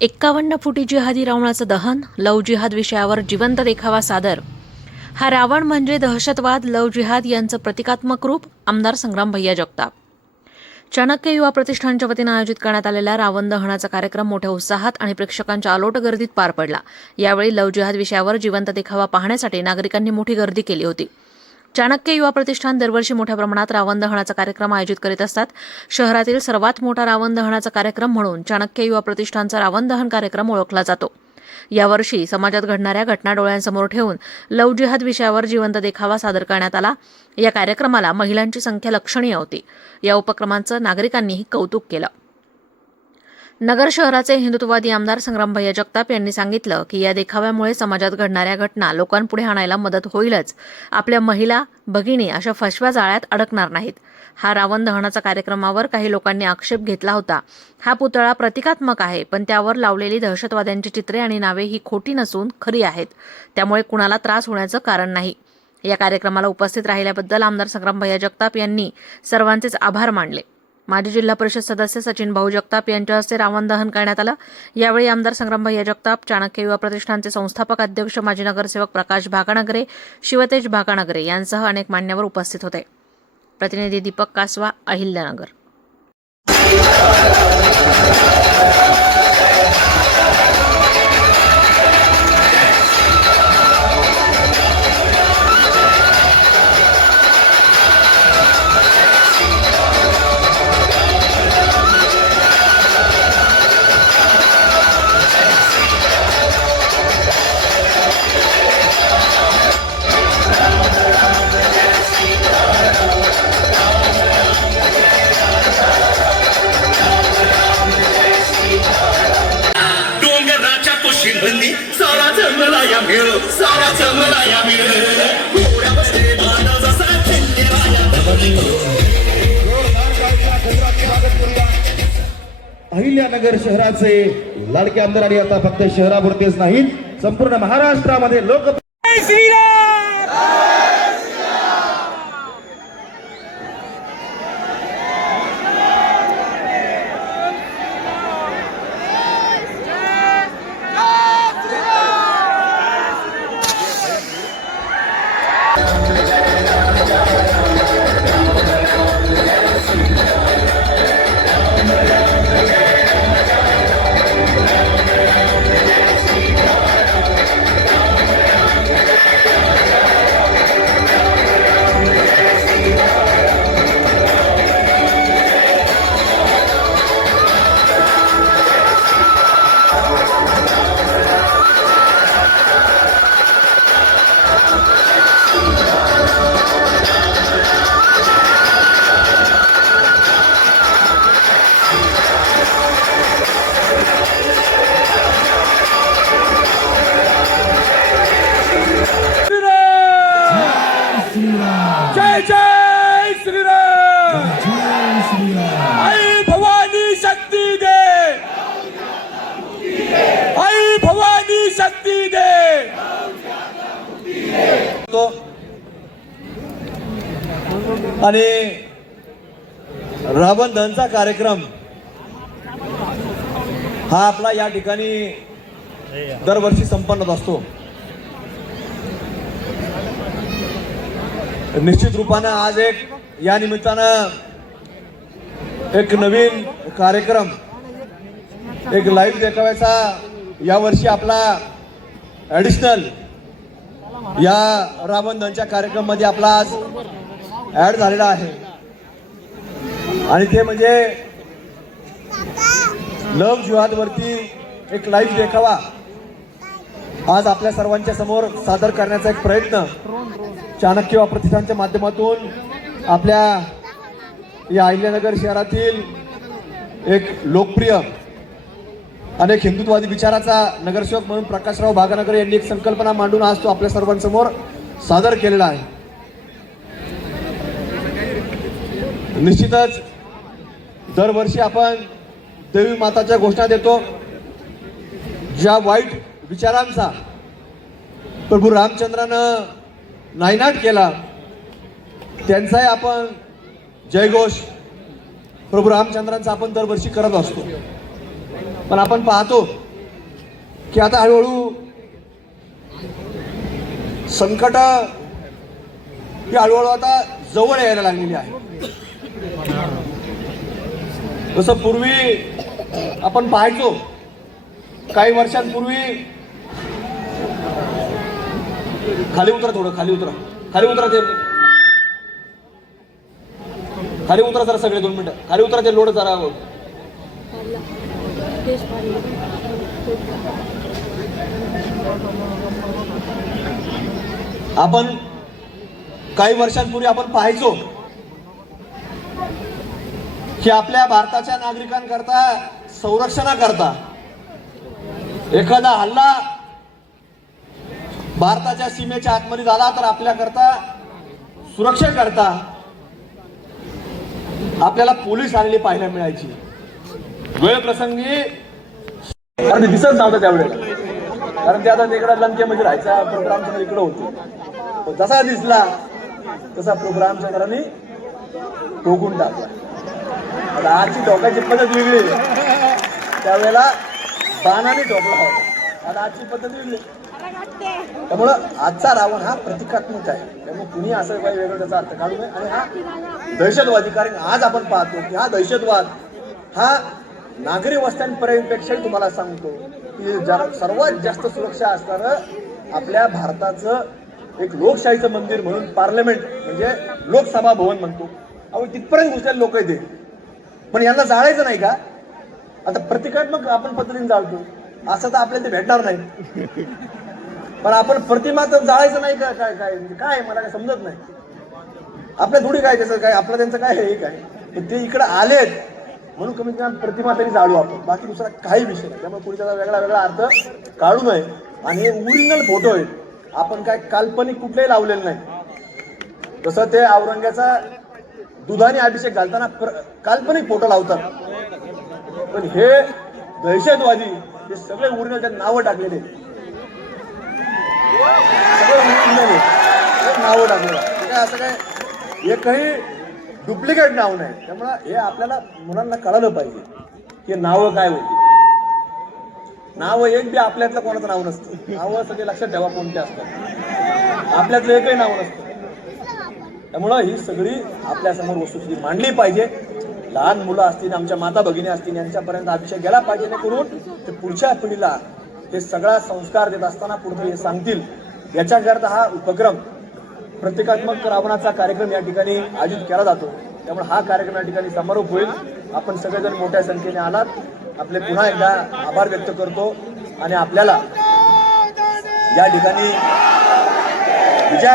एक्कावन्न फुटी जिहादी रावणाचं दहन लव जिहाद विषयावर जिवंत देखावा सादर. हा रावण म्हणजे दहशतवाद लव जिहाद यांचं प्रतिकात्मक रूप आमदार संग्राम भैया जगताप. चाणक्य युवा प्रतिष्ठानच्या वतीनं आयोजित करण्यात आलेला रावण दहनाचा कार्यक्रम मोठ्या उत्साहात आणि प्रेक्षकांच्या अलोट गर्दीत पार पडला. यावेळी लव जिहाद विषयावर जिवंत देखावा पाहण्यासाठी नागरिकांनी मोठी गर्दी केली होती. चाणक्य युवा प्रतिष्ठान दरवर्षी मोठ्या प्रमाणात रावण दहनाचा कार्यक्रम आयोजित करीत असतात. शहरातील सर्वात मोठा रावण दहनाचा कार्यक्रम म्हणून चाणक्य युवा प्रतिष्ठानचा रावण दहन कार्यक्रम ओळखला जातो. यावर्षी समाजात घडणाऱ्या घटना डोळ्यांसमोर ठेवून लव जिहाद विषयावर जिवंत देखावा सादर करण्यात आला. या कार्यक्रमाला महिलांची संख्या लक्षणीय होती. या उपक्रमांचं नागरिकांनीही कौतुक केलं. नगर शहराचे हिंदुत्ववादी आमदार संग्रामभैया जगताप यांनी सांगितलं की या देखाव्यामुळे समाजात घडणाऱ्या घटना लोकांपुढे आणायला मदत होईलच. आपल्या महिला भगिनी अशा फसव्या जाळ्यात अडकणार नाहीत. हा रावण दहनाचा कार्यक्रमावर काही लोकांनी आक्षेप घेतला होता. हा पुतळा प्रतिकात्मक आहे पण त्यावर लावलेली दहशतवाद्यांची चित्रे आणि नावे ही खोटी नसून खरी आहेत. त्यामुळे कुणाला त्रास होण्याचं कारण नाही. या कार्यक्रमाला उपस्थित राहिल्याबद्दल आमदार संग्रामभैया जगताप यांनी सर्वांचेच आभार मानले. माजी जिल्हा परिषद सदस्य सचिन भाऊ जगताप यांच्या हस्ते रावण दहन करण्यात आलं. यावेळी आमदार संग्रामभैया जगताप चाणक्य युवा प्रतिष्ठानचे संस्थापक अध्यक्ष माजी नगरसेवक प्रकाश भागानगरे शिवतेज भागानगरे यांसह अनेक मान्यवर उपस्थित होते. प्रतिनिधी दीपक कासवा अहिल्यानगर. सारा मिळ सारा मिळ. अहिल्यानगर शहराचे लाडके आमदार आणि आता फक्त शहरापुरतेच नाही संपूर्ण महाराष्ट्रामध्ये लोक जय आणि रावण दहनचा कार्यक्रम हा आपला या ठिकाणी दरवर्षी संपन्न होत असतो. निश्चित रूपानं आज एक या निमित्तानं एक नवीन कार्यक्रम एक लाईव्ह देखाव्याचा यावर्षी आपला ॲडिशनल या रावण दहनच्या कार्यक्रममध्ये आपला आज ऍड झालेला आहे. आणि ते म्हणजे लव जिहादवरती एक लाईव्ह देखावा. आज आपल्या सर्वांच्या समोर सादर करण्याचा एक प्रयत्न चाणक्य वा प्रतिष्ठानच्या माध्यमातून आपल्या या अहिल्यानगर शहरातील एक लोकप्रिय अनेक हिंदुत्ववादी विचाराचा नगरसेवक म्हणून प्रकाशराव भागानगर यांनी एक संकल्पना मांडून आज तो आपल्या सर्वांसमोर सादर केलेला आहे. निश्चितच दरवर्षी आपण देवी माताच्या घोषणा देतो. ज्या वाईट विचारांचा प्रभू रामचंद्रानं नायनाट केला त्यांचाही आपण जयघोष प्रभू रामचंद्रांचा आपण दरवर्षी करत असतो. पण आपण पाहतो की आता हळूहळू संकट ही हळूहळू आता जवळ यायला लागलेली आहे जसं पूर्वी आपण पाहायचो काही वर्षांपूर्वी खाली उतरा थोडं खाली उतरा. खाली उतरा ते. खाली उतरा जरा सगळे दोन मिनिटं. खाली उतरा ते लोड जरा. आपण काही वर्षांपूर्वी आपण पाहायचो की आपल्या भारताच्या नागरिकांकरता संरक्षणाकरता एखादा हल्ला भारताच्या सीमेच्या आतमध्ये झाला तर आपल्याकरता सुरक्षेकरता आपल्याला पोलीस आलेली पाहायला मिळायची. वेळ प्रसंगी कारण दिसत नव्हतं त्यावेळेला. कारण ते आता तिकडे लंकेमध्ये राहायचा प्रोग्राम इकडे होतो. जसा दिसला तसा प्रोग्राम चंद्राने टोकून टाकला. आता आजची डोक्याची पद्धत वेगळी त्यावेळेला बाणाने टोकला होता. आता आजची पद्धत वेगळी त्यामुळं आजचा रावण हा प्रतिकात्मक आहे. त्यामुळे कुणी असं काही वेगळं त्याचा अर्थ काढू नये. आणि हा दहशतवादी कारण आज आपण पाहतो की हा दहशतवाद हा नागरी वस्त्यांपर्यंतपेक्षाही तुम्हाला सांगतो की ज्या सर्वात जास्त सुरक्षा असणारं आपल्या भारताचं एक लोकशाहीचं मंदिर म्हणून पार्लमेंट म्हणजे लोकसभा भवन म्हणतो. अहो तिथपर्यंत घुसलेले लोक येते पण यांना जाळायचं नाही का? आता प्रतिकात्मक आपण पद्धतीने जाळतो. असं तर आपल्याला ते भेटणार नाही. पण आपण प्रतिमा तर जाळायचं नाही का? काय काय? म्हणजे काय मला काय समजत नाही. आपल्या थोडी काय त्याचं? काय? आपलं त्यांचं काय आहे? काय? पण ते इकडे आलेत. म्हणून कमीत कमी प्रतिमा तरी जाळू आपण. बाकी दुसरा काही विषय नाही. त्यामुळे कुणी त्याचा वेगळा वेगळा अर्थ काढू नये. आणि हे ओरिजिनल फोटो आहेत. आपण काय काल्पनिक कुठलेही लावलेलं नाही. तसं ते औरंग्याचा दुधाने अभिषेक घालताना प्र- काल्पनिक फोटो लावतात. पण हे दहशतवादी हे सगळे उरण्याच्या त्यात नावं टाकलेले. नावं टाकलेलं. काय असं काय? एकही डुप्लिकेट नाव नाही. त्यामुळं हे आपल्याला मुलांना कळालं पाहिजे की नावं काय होती. नावं एक बी आपल्यातलं कोणाचं नाव नसतं. नावं सगळे लक्षात ठेवा कोणते असतात. आपल्यातलं एकही नाव नसतं. त्यामुळं ही सगळी आपल्यासमोर वस्तुस्थिती मांडली पाहिजे. लहान मुलं असतील आमच्या माता भगिनी असतील यांच्यापर्यंत अभिषेक गेला पाहिजे करून ते पुढच्या पिढीला हे सगळा संस्कार देत असताना पुढे हे सांगतील. याच्याकरता हा उपक्रम प्रतिकात्मक रावणाचा कार्यक्रम या ठिकाणी आयोजित केला जातो. त्यामुळे हा कार्यक्रम या ठिकाणी समारोप होईल. आपण सगळेजण मोठ्या संख्येने आलात. आपले पुन्हा एकदा आभार व्यक्त करतो आणि आपल्याला या ठिकाणी विजय